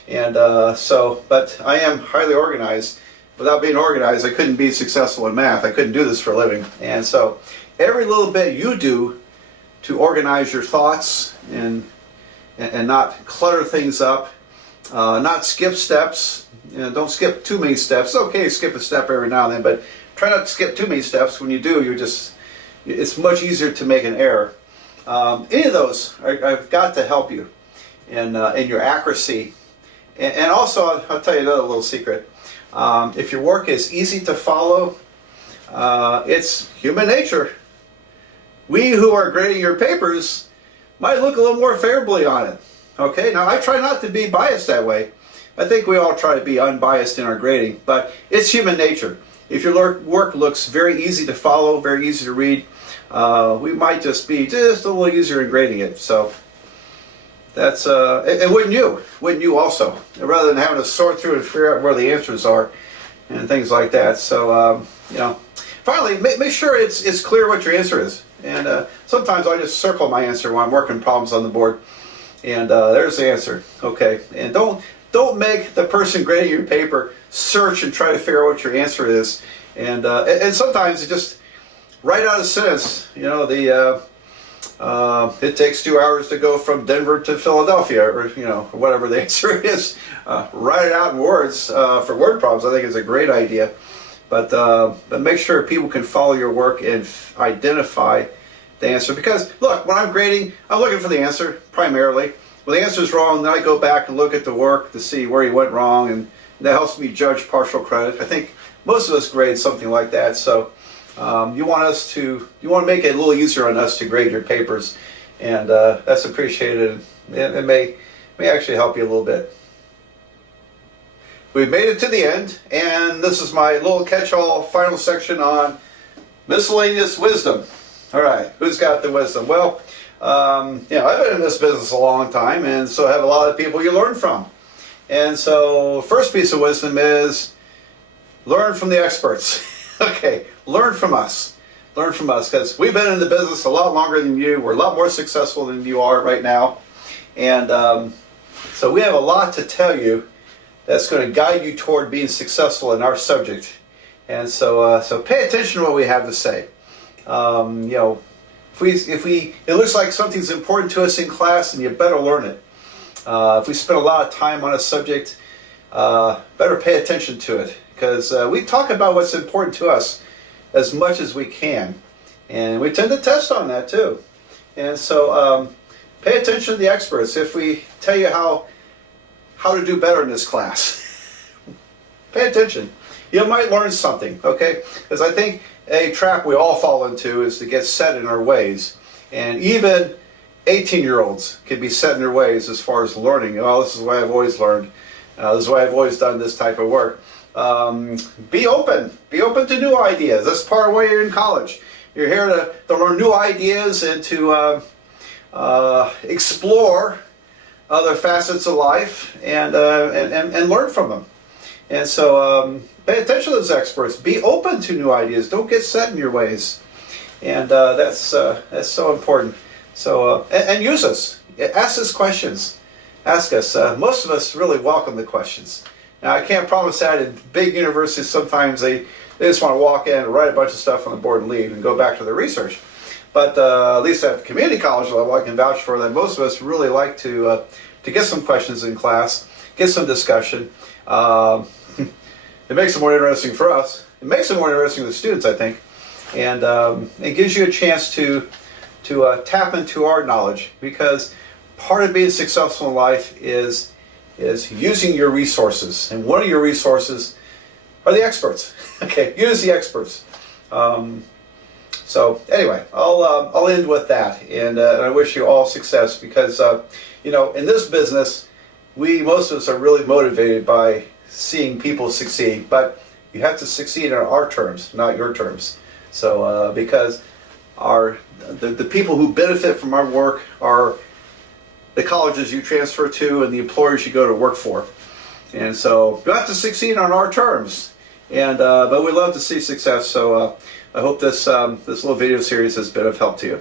and but I am highly organized. Without being organized, I couldn't be successful in math. I couldn't do this for a living. And so every little bit you do to organize your thoughts and not clutter things up, not skip steps. Don't skip too many steps. It's okay to skip a step every now and then, but try not to skip too many steps. When you do, it's much easier to make an error. Any of those I've got to help you in your accuracy. And also, I'll tell you another little secret. If your work is easy to follow, it's human nature. We who are grading your papers might look a little more favorably on it. Okay, now I try not to be biased that way. I think we all try to be unbiased in our grading, but it's human nature. If your work looks very easy to follow, very easy to read, we might just be just a little easier in grading it. So that's and wouldn't you also, rather than having to sort through and figure out where the answers are and things like that. So finally, make sure it's clear what your answer is. And sometimes I just circle my answer when I'm working problems on the board, and there's the answer. Okay, and don't make the person grading your paper search and try to figure out what your answer is. And sometimes you just write out a sentence. It takes 2 hours to go from Denver to Philadelphia, or whatever the answer is. Write it out in words for word problems. I think is a great idea. But make sure people can follow your work and identify the answer. Because look, when I'm grading, I'm looking for the answer primarily. When the answer is wrong, then I go back and look at the work to see where you went wrong, and that helps me judge partial credit. I think most of us grade something like that. So you want to make it a little easier on us to grade your papers, and that's appreciated. It may actually help you a little bit. We've made it to the end, and this is my little catch-all final section on miscellaneous wisdom. All right, who's got the wisdom? Well, I've been in this business a long time, and so I have a lot of people you learn from. And so, first piece of wisdom is learn from the experts. Okay, learn from us. Learn from us, because we've been in the business a lot longer than you. We're a lot more successful than you are right now. And so we have a lot to tell you that's going to guide you toward being successful in our subject. And so pay attention to what we have to say. If it looks like something's important to us in class, then you better learn it. If we spend a lot of time on a subject, better pay attention to it, because we talk about what's important to us as much as we can, and we tend to test on that too. And so pay attention to the experts. If we tell you how to do better in this class, pay attention. You might learn something, okay? Because I think a trap we all fall into is to get set in our ways. And even 18-year-olds can be set in their ways as far as learning. Well, this is the way I've always learned. This is why I've always done this type of work. Be open. Be open to new ideas. That's part of why you're in college. You're here to learn new ideas and to explore other facets of life and learn from them. And so pay attention to those experts. Be open to new ideas. Don't get set in your ways. And that's so important. So and use us. Ask us questions. Ask us. Most of us really welcome the questions. Now, I can't promise that. In big universities, sometimes they just want to walk in and write a bunch of stuff on the board and leave and go back to their research. But at least at the community college level, I can vouch for that. Most of us really like to get some questions in class, get some discussion. It makes it more interesting for us. It makes it more interesting to the students, I think. And it gives you a chance to tap into our knowledge, because part of being successful in life is using your resources, and one of your resources are the experts. Okay, use the experts. So anyway, I'll end with that, and I wish you all success, because in this business, most of us are really motivated by seeing people succeed, but you have to succeed on our terms, not your terms. So because the people who benefit from our work are the colleges you transfer to and the employers you go to work for, and so you have to succeed on our terms. And but we love to see success. So I hope this little video series has been of help to you.